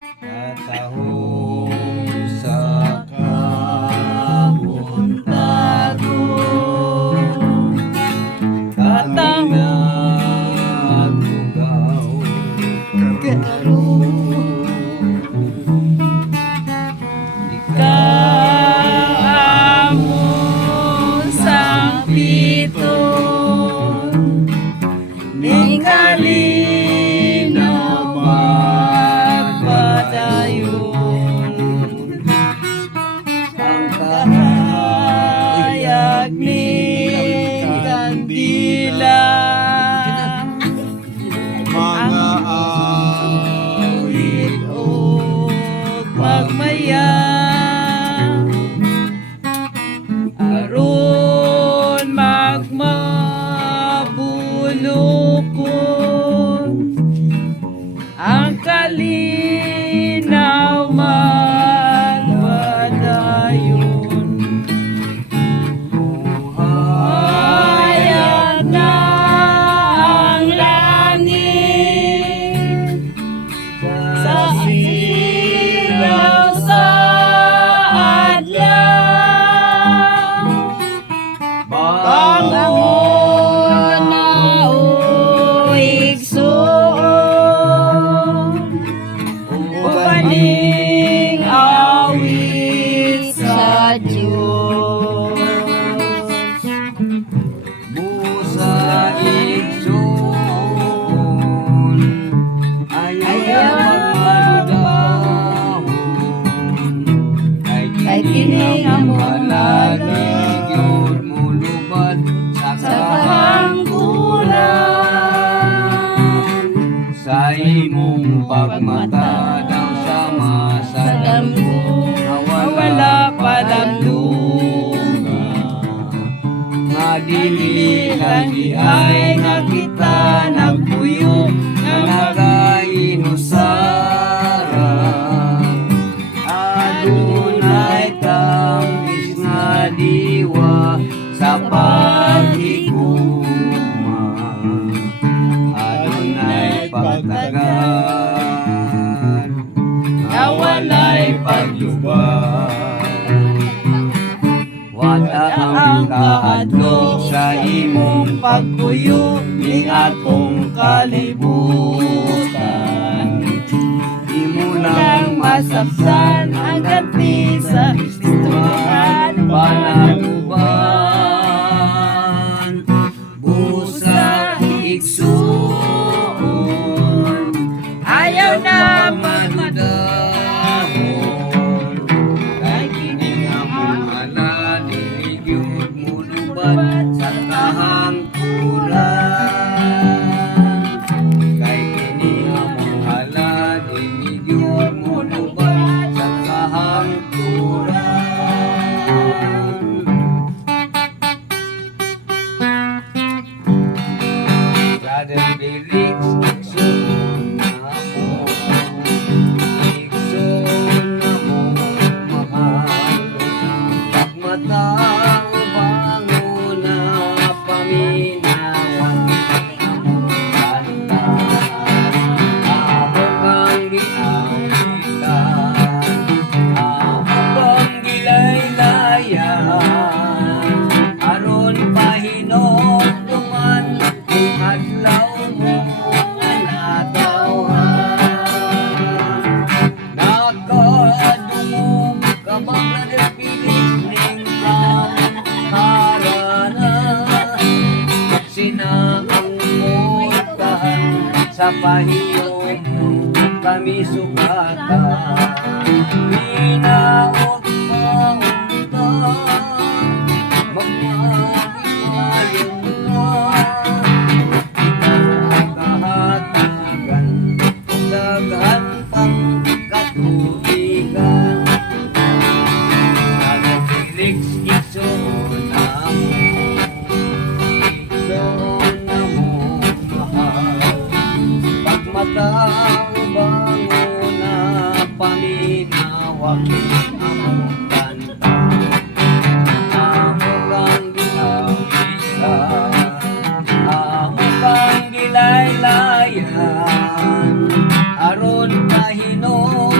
Katahong sa kabuntagon, katang nagbugaw karon. Ikaw amon sang piton, ning kalinaw magpadayon. Ang kahayag ni kandila, Mga awit o pagmaya, aron magmabulokon ang kalinaw magpadayon. Hayag na ang langit sa silaw sa adlaw, bangon na o igsoon, upaning awit sa Diyos. busa igsoon, ayaw magmadahon, Kay kini ang malalig yun mulubad sa sa kahangkulan, sa imong pagmata daw sama sa sa damgo wala padamdunga, nga dili lagi ay nakita nagpuyo nga nagainusara. Adunay tambis nga diwa sa paghigugma, adunay pagtagan nga walay paglubag. Wala ang kahadlok sa imong pagpuyo ning atong kalibutan. Imo nang masabsan ang ganti sa istuhan panaguban. Busa igsoon, ayaw na magmadahon, kay kini among ala dili gyud mulubad sa kahangkulan. Kay kini among ala dili gyud mulubad sa kahangkulan. Brother lyrics, igsoon na mo, igsoon na mo, mahal. Pagmatao bango na paminawan, among kanta. Ako kang giawitan, ako kang gilaylayan, aron pahinumduman ang adlaw mo nga natawhan. Nakadungog ka ba, Brother Felix, ning kamtarana, sinangungutahan sa pahiyom mo kami sukata. Minaot pa unta, magmaliwayon ka, kahatagan, daghan pang katubigan. Brother Felix, igsoon na mo, igsoon na mo, mahal. Pagmatao bango na paminawak among kanta. Amo kang ginawitan, amo kang gilaylayan, aron kahinom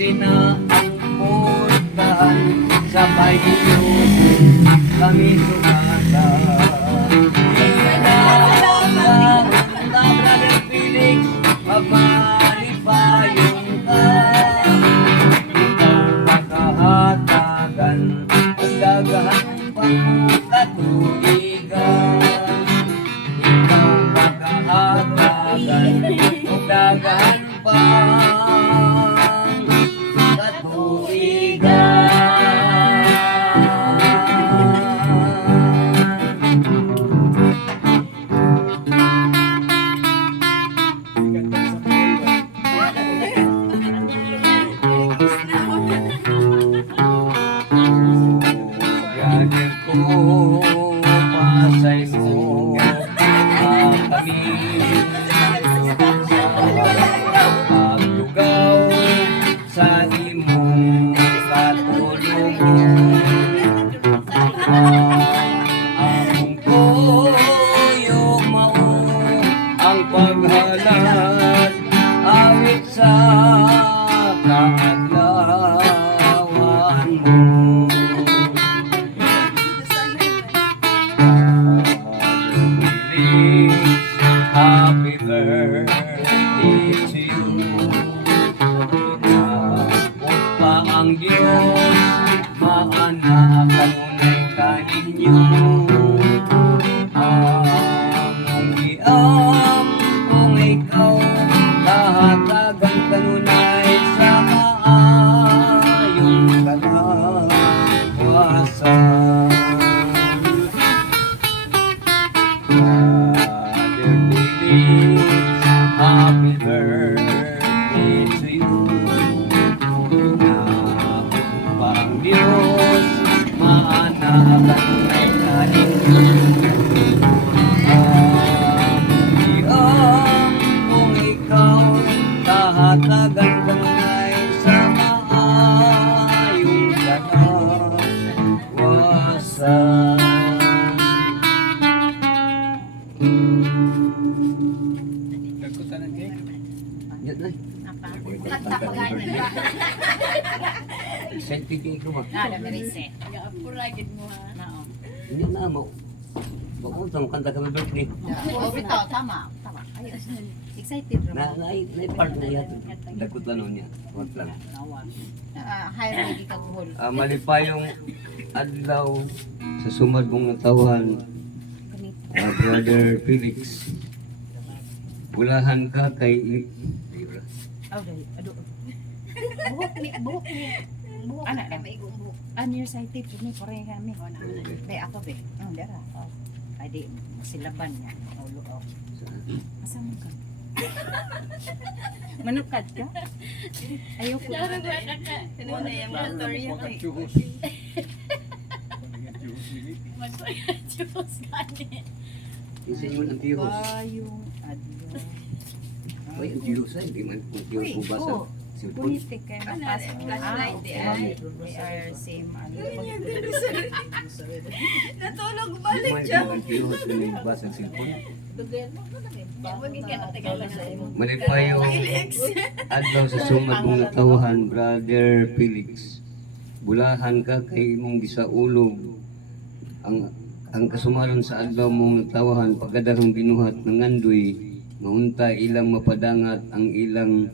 sina ang portahan sa bayo kami sumasa. Salamat ka, Brother Felix, magmalipayong ka. Ikaw makahatagan ang dagahan pang katuligan. Ikaw makahatagan ang dagahan pang katuligan. Ganyan ko pasay mo kami sa pagtugaw sa imong katulungan. Among tuyok mao ang paghalat awit sa kaadlawan mo. Happy birthday to you. Inabot pa ang Diyos, maana kanunay kaninyo. Among giam kung ikaw kahatagan kanunay sa maayong kalawasan. Happy birthday to you. Inabot pa ang Diyos, maanakan ay kaninyo. Among kung ikaw kahatagan kanunay sa maayong kalawasan. Yan na. Excited ko ba? Hindi na mo. Bakit mo kanta kami birthday? Excited Na part na yan. Dakot lang niya. Huwag lang. Malipayong adlaw sa sumad mong natawan, Brother Felix. Bulahan ka kay Nearsighted kami pareho kami. Be ako be. Dara. Adi silaban niya. Ulo ako. Asa mo ka? Manukad ka? Ayaw ko. Ano na yung storya ko? Magpagkachos gani. isa mo ng tiyos. Yung adlaw. Ay, ang tiyos ay, di man kung tiyos mo basa. Silpon. Punitik kayo na pasok. Flashlight, They are same. Natulog Di balik man siya. ang tiyos na yung basa ng silpon. Maging ka natagalan sa imo. Malipayong adlaw sa sumad mong natawahan, Brother Felix. Bulahan ka kay imong gisaulog. Ang kasumaron sa adlaw mong natawahan, pagkadarong binuhat ng andoy, maunta ilang mapadangat ang ilang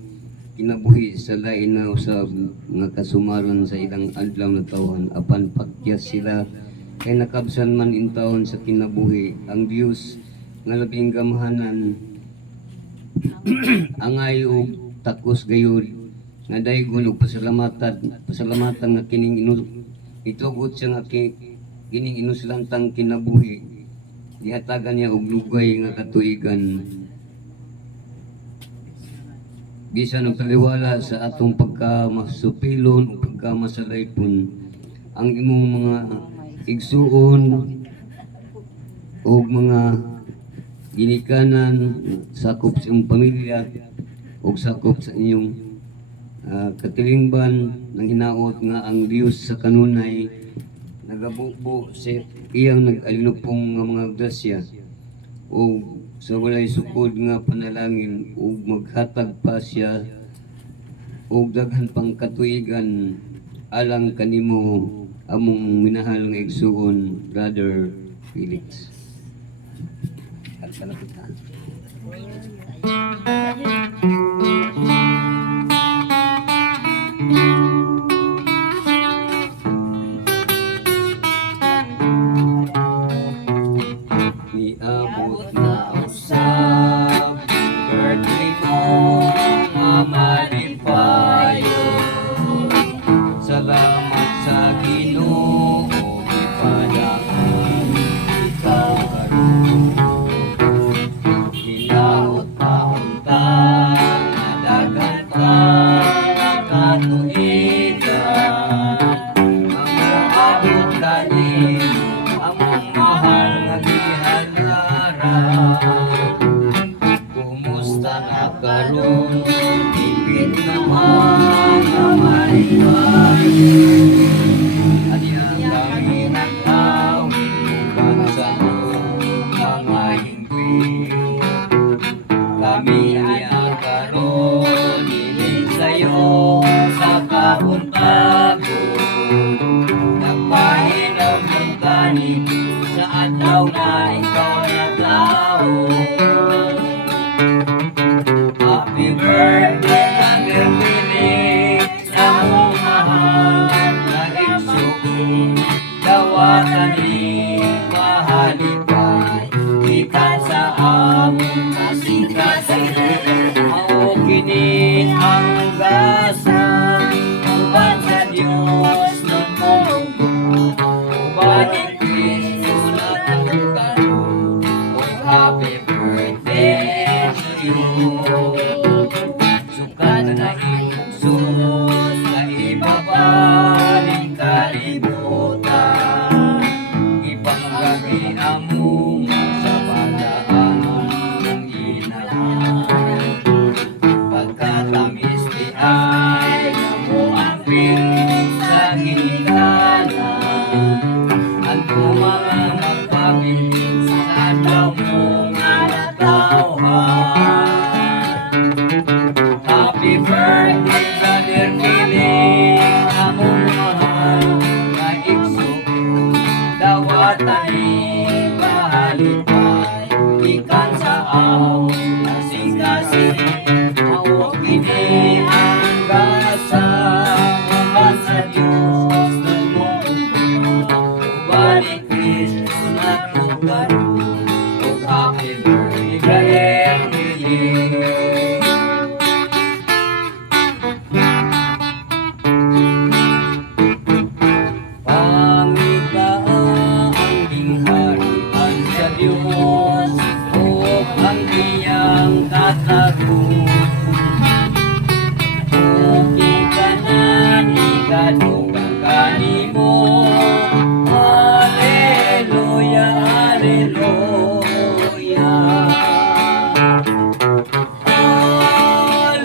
kinabuhi sa lain na usab nga kasumaron sa ilang adlaw natawahan, apan pakyas sila kay nakabsan man intawon sa kinabuhi. Ang Dios nga labing gamahanan angay og takos gayud nga daygon og pasalamatan nga kining itugot siya nga kining inuslantang kinabuhi, dihatagan niya og lugay nga katuigan. Bisan og taliwala sa atong pagkamasupilon o pagkamasalaypon, ang imong mga igsuon o mga ginikanan, sakop sa iyong pamilya o sakop sa inyong katilingban ng hinaot nga ang Dios sa kanunay nagabubo sa iyang nag-alinupong nga mga grasya o sa walay sukod nga panalangin o maghatag pa siya ug daghan pang katuigan alang kanimo among minahal nga igsuon, Brother Felix. At kalapit ka. Niabot na usab birthday mo, Mama Lipayo. Salamat sa Ginoo, ipadaan ikaw karon. Hinaot paunta, nadagan pa ang katuigan. Ang abot kanin, among mahal nga gihanlaran. Kumusta na karon? Ipit naman na malipayo. Adyan kami nagtawid, uban sa mga hingpil. Kami niya karon, hiling sa'yo sa kahuntago. Nagpahilaw ng kanin sa adlaw na ikaw naglaho. Happy birthday, Brother Felix, sa mong mahal na igsuon. Dawatan ni mahalipay, ikan sa among kasing-kasing. Mauginin ang gasan, uban sa Diyos nun mong uban ni Kristo na karon. Happy birthday to you. Sukat na igsuon sa ibabaling kalibutan. Ipanggagi among sa pagdaanan ng inahan. Pagkatamis di ay amo ang piling sa ginikanan. Ano mga magpabiling sa adlaw mo nga natawhan. Happy birthday, Brother Felix, among mahal nga igsuon. Dawatan ni mahalipay, ikan sa among kasing-kasing. Maugini ang gasang, uban sa Diyos ng mong uban ni Kristo na karon. O happy birthday, Brother Felix. Pangitaang gingharian sa Diyos, o ang iyang katagun. Ikanan, ikadugang kanimo. Alleluia, alleluia.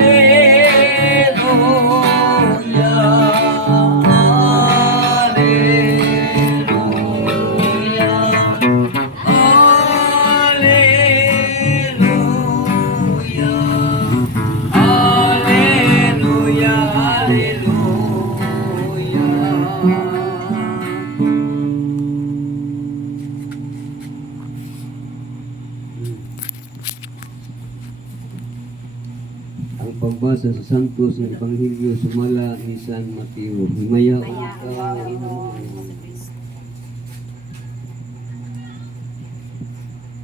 Alleluia, alleluia. Alleluia, alleluia, ang pagbasa sa Santos ng Ebanghelyo sumala ni San Mateo. Himayaon ka,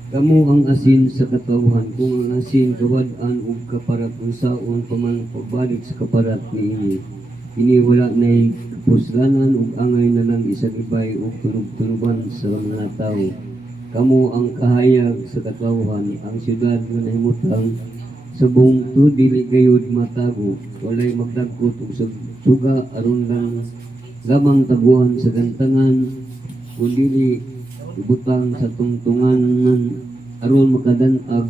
kamu ang asin sa katawhan. Kung ang asin kawad-an ug kaparat unsaon pa man pagbalik sa kaparat niini. Ini wala nay kapuslanan ug angay na lang isagibay ug tunog-tunuban sa mga tawo. Kamu ang kahayag sa katawhan, ang syudad nga nahimutang sa buong to dili gayud matago, walay magdagkot ug suga aron lang lamang tabuhan sa gantangan, kundi ibutang sa tungtunganan aron makadanag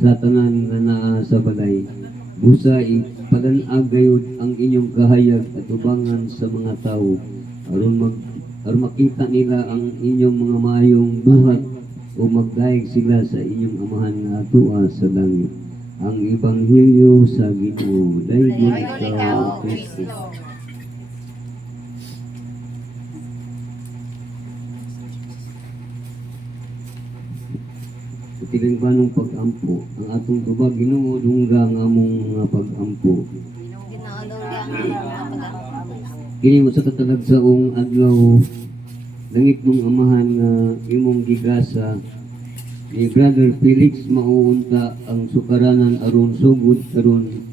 sa tanan nga naa sa balay. Busa ipadanag gayud ang inyong kahayag at ubangan sa mga tawo aron makita nila ang inyong mga maayong buhat o magdayeg sila sa inyong amahan nga atua sa langit. ang ebanghelyo sa Ginoo. Dayon Dayon ikaw, ikaw, Kristo. Kristo. Tiling banong pag-ampo, ang atong tubag Ginoo dungga nga among mga pag-ampo. Kini mo sa katalagsaong adlaw langit mong amahan nga imong gigasa ni Brother Felix mauunta ang sukaranan aron sugod karon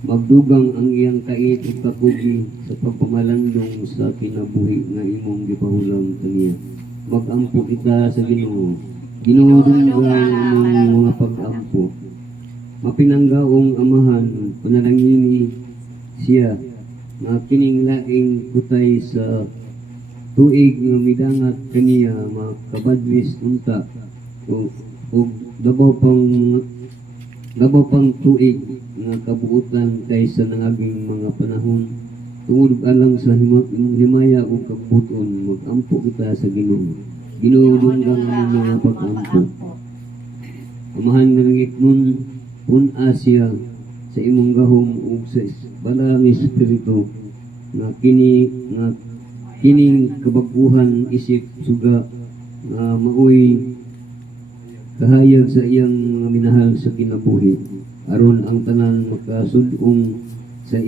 magdugang ang iyang kait ug kakugi sa pagpamalandong sa kinabuhi nga imong gipahulang kaniya. Mag-ampo kita sa Ginoo. Ginoo dungga ang among mga pag-ampo. Mapinanggaong amahan panalangini siya nga kining laing kutay sa tuig nga midangat kaniya makabadlis unta o dabaw pang tuig nga kabuutan kaysa nangaging mga panahon tungod alang sa himaya o kabuton mag-ampo kita sa Ginoo. Ginoo dunggang ang mga pag-ampo. Amahan nga langit nun pun Asya sa imong gahom ug sa balang espiritu nga kining kabaguhan isip suga nga maoy kahayag sa iyang mga minahal sa kinabuhi aron ang tanan makasud-ong sa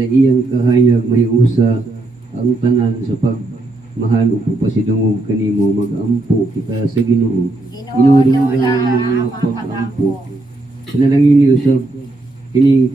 iyang kahayag mahiusa ang tanan sa pagmahal ug pagpasidungog kanimo. Mag-ampo kita sa Ginoo. Ginoo dunggan ang mga pag-ampo. Panalangin usab kining